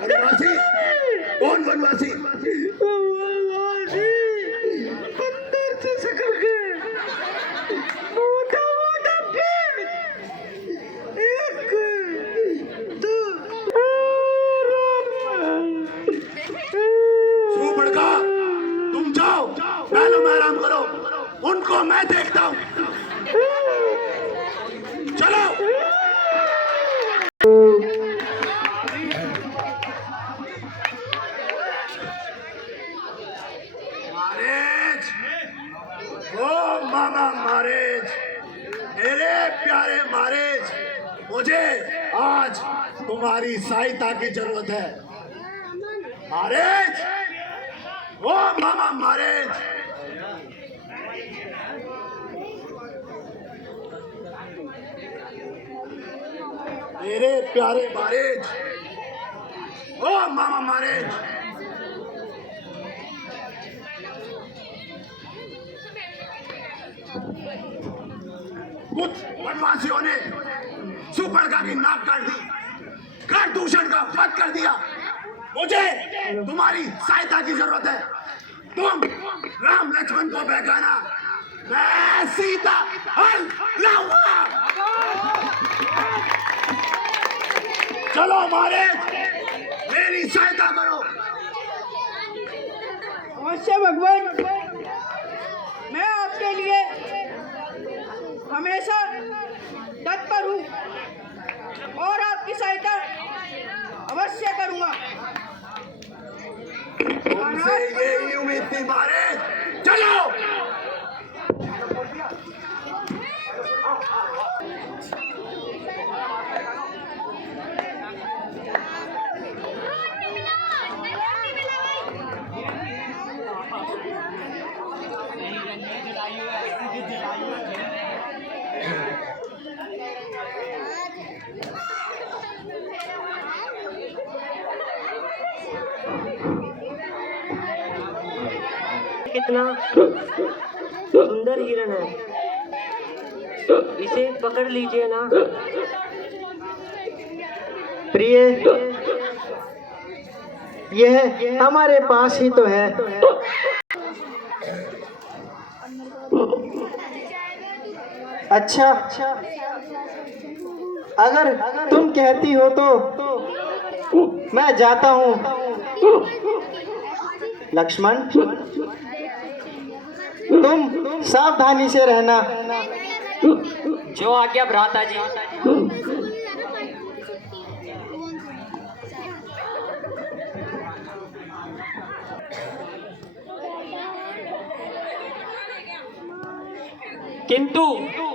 वनवासी? कौन वनवासी? अंदर से सकल के मोटा मोटा पेट, एक दो सुपड़का, तुम जाओ, पहले में आराम करो, उनको मैं देखता हूँ। चलो। महाराज, ओ मामा महाराज, मेरे प्यारे महाराज, मुझे आज तुम्हारी सहायता की जरूरत है। महाराज, ओ मामा महाराज, मेरे प्यारे महाराज, ओ मामा महाराज, कुछ वनवासियों ने सुपड़का की नाक काट दी, कर दूषण का वध कर दिया। मुझे तुम्हारी सहायता की जरूरत है। तुम राम लक्ष्मण को बहकाना, मैं सीता हल लाऊंगा। चलो महाराज, मेरी सहायता करो। अवश्य भगवान, मैं आपके लिए हमेशा तत्पर हूँ और आपकी सहायता अवश्य करूँगा। तुमसे यही उम्मीद थी महाराज। चलो। कितना सुंदर हिरन है, इसे पकड़ लीजिए ना। प्रिय, यह हमारे पास ही तो है। अच्छा, अगर तुम कहती हो तो मैं जाता हूँ। लक्ष्मण, तुम सावधानी से रहना। जो आज्ञा भ्राता जी। किंतु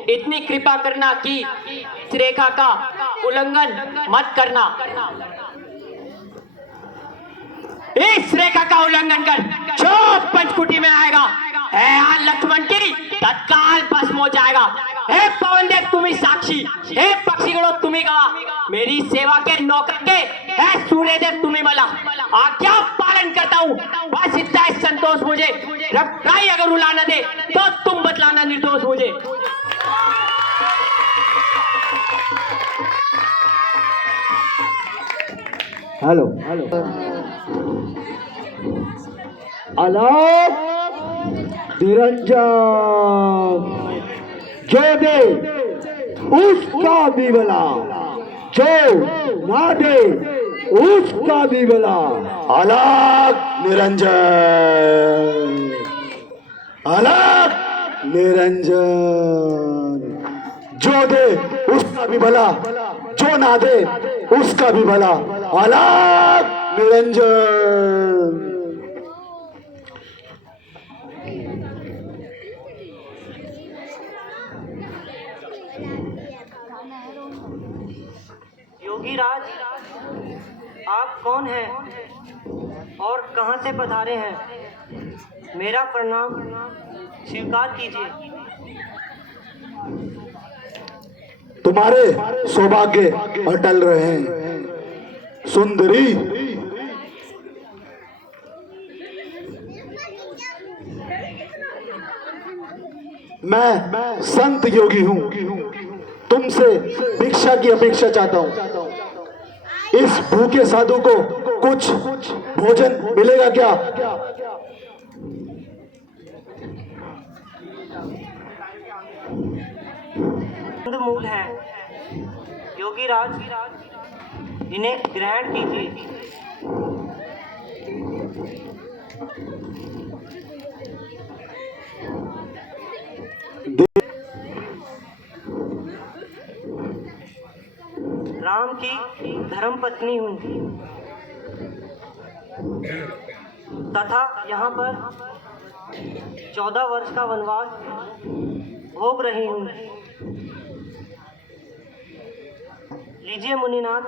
इतनी कृपा करना कि इस रेखा का उल्लंघन मत करना। इस रेखा का उल्लंघन कर जो पंचकुटी में आएगा, है लक्ष्मण की तत्काल भस्म हो जाएगा। हे पवन देव तुम ही साक्षी, हे पक्षीगणों तुम ही गवाह, मेरी सेवा के नौकर के हे सूर्य देव तुम ही मला। आज्ञा पालन करता हूँ, बस इतना ही संतोष मुझे। रफ्ताई अगर रुलाना दे तो तुम बतलाना निर्दोष मुझे। हेलो आलोक निरंजन, जो दे उसका भी भला, जो ना दे उसका भी भला। आलोक निरंजन, आलोक निरंजन, जो दे उसका भी भला, जो ना दे उसका भी भला। आलोक निरंजन। योगी राज, आप कौन हैं और कहां से पधारे हैं? मेरा प्रणाम स्वीकार कीजिए। तुम्हारे सौभाग्य अटल रहे सुंदरी। मैं संत योगी हूँ, तुमसे भिक्षा की अपेक्षा चाहता हूँ। इस भूखे साधु को कुछ भोजन मिलेगा क्या? मूल है योगी राज, इन्हें ग्रहण कीजिए। राम की धर्म पत्नी हूँ तथा यहाँ पर 14 वर्ष का वनवास भोग रही हूँ। लीजिए मुनिनाथ,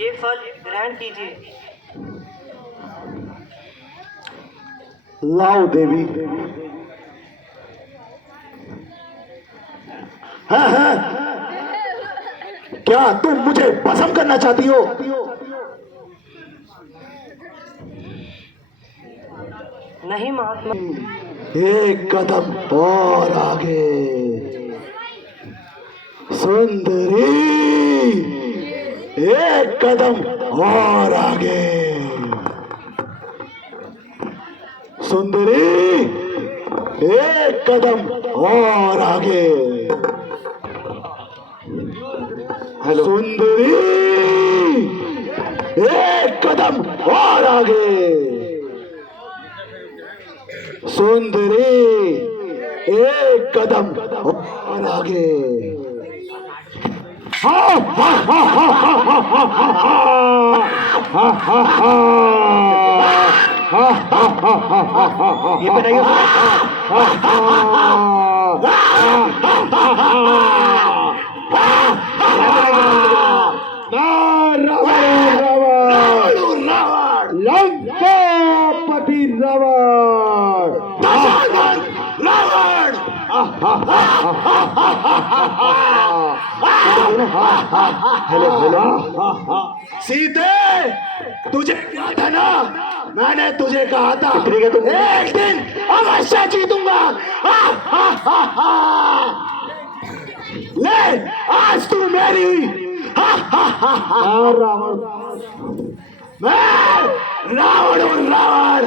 ये फल ग्रहण कीजिए। लाओ देवी। हाँ, क्या तुम मुझे भस्म करना चाहती हो? नहीं महात्मा। एक कदम और आगे। सुंदरी, एक कदम और आगे। सुंदरी, एक कदम और आगे। हेलो सुंदरी, एक कदम और आगे। सुंदरी, एक कदम और आगे। ये बनाइए। लंकापति रावण, रावण। सीते, तुझे क्या था ना, मैंने तुझे कहा था एक दिन अवश्य जीतूंगा। ले, आज तू मेरी हुई। रावण, मैं रावण हूँ, रावण।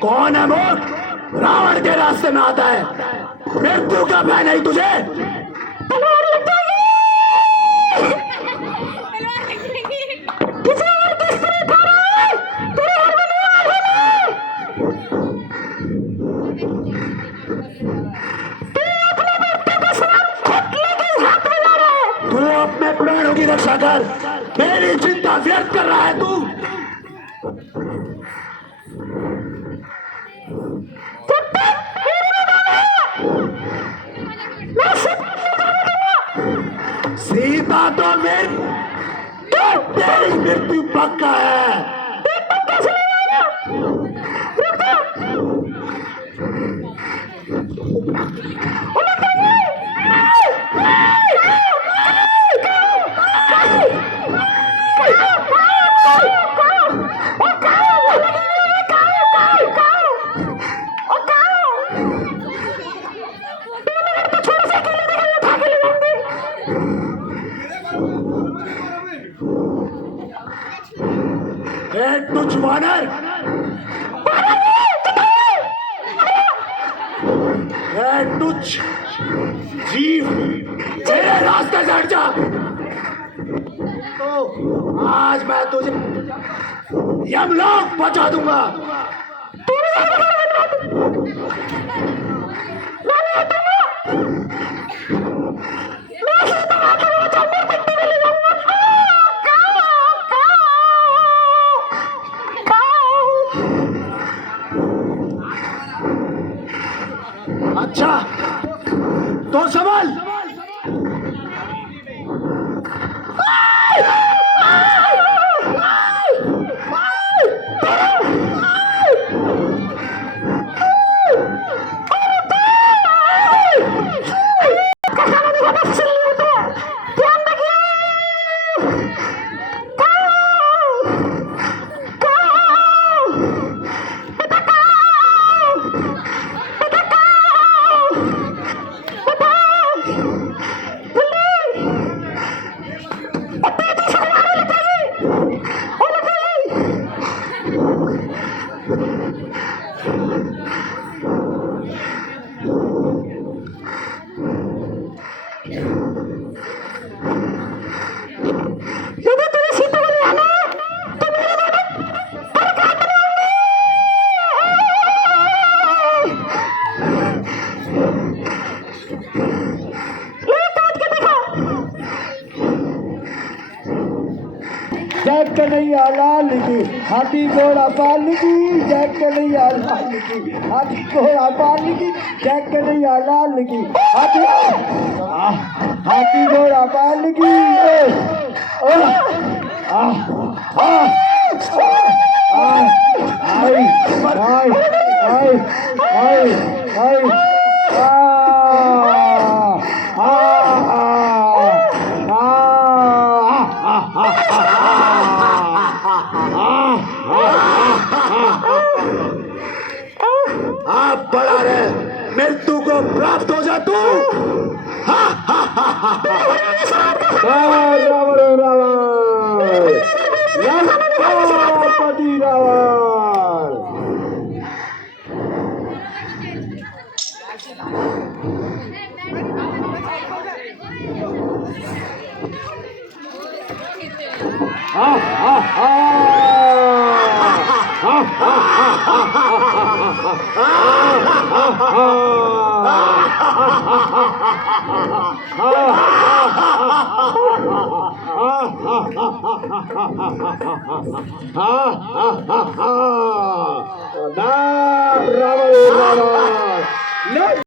कौन है मूर्ख? रावण के रास्ते में आता है। मृत्यु का भय नहीं तुझे? तू अपने प्राणों की रक्षा कर, मेरी चिंता व्यर्थ कर रहा है तू। सीता तो मेरी, तो तेरी मृत्यु पक्का है। तुझ वानर, तुझ जीव, तेरे रास्ते रास्ते से हट जा। तो आज मैं तुझे यमलोक पहुंचा दूंगा। अच्छा तो संभल। जय कन्हैया लाल की, हाथी घोड़ा पाल की, जय कन्हैया लाल की, हाथी घोड़ा पाल की, जय कन्हैया लाल की, हाथी घोड़ा पाल की। आप बड़ा रे, मृत्यु को प्राप्त हो जा तू। रावण लंकापति रावण। रावण